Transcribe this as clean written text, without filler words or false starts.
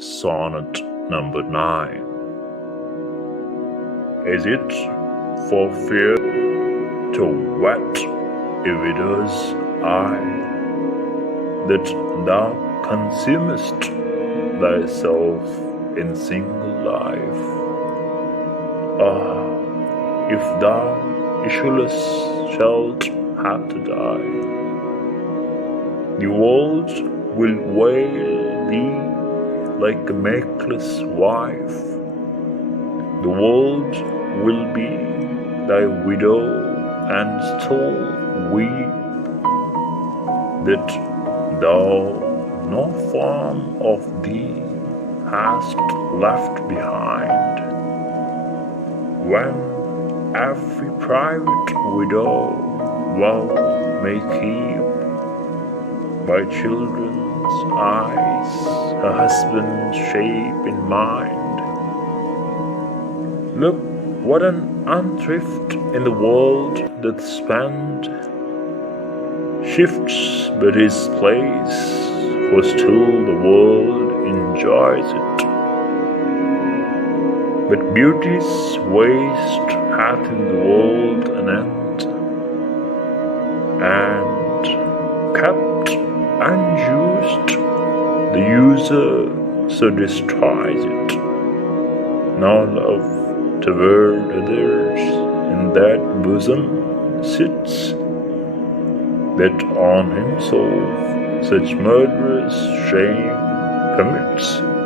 Sonnet number 9. Is it for fear to wet a widow's eye that thou consumest thyself in single life? Ah, if thou issueless shalt have to die, the world will wail thee like a makeless wife. The world will be thy widow and still weep that thou no form of thee hast left behind, when every private widow well may keep by children's eyes her husband's shape in mind. Look what an unthrift in the world doth spend, shifts but his place, for still the world enjoys it. But beauty's waste hath in the world an end, and kept unused, the user so destroys it. Nor love toward others in that bosom sits, that on himself such murderous shame commits.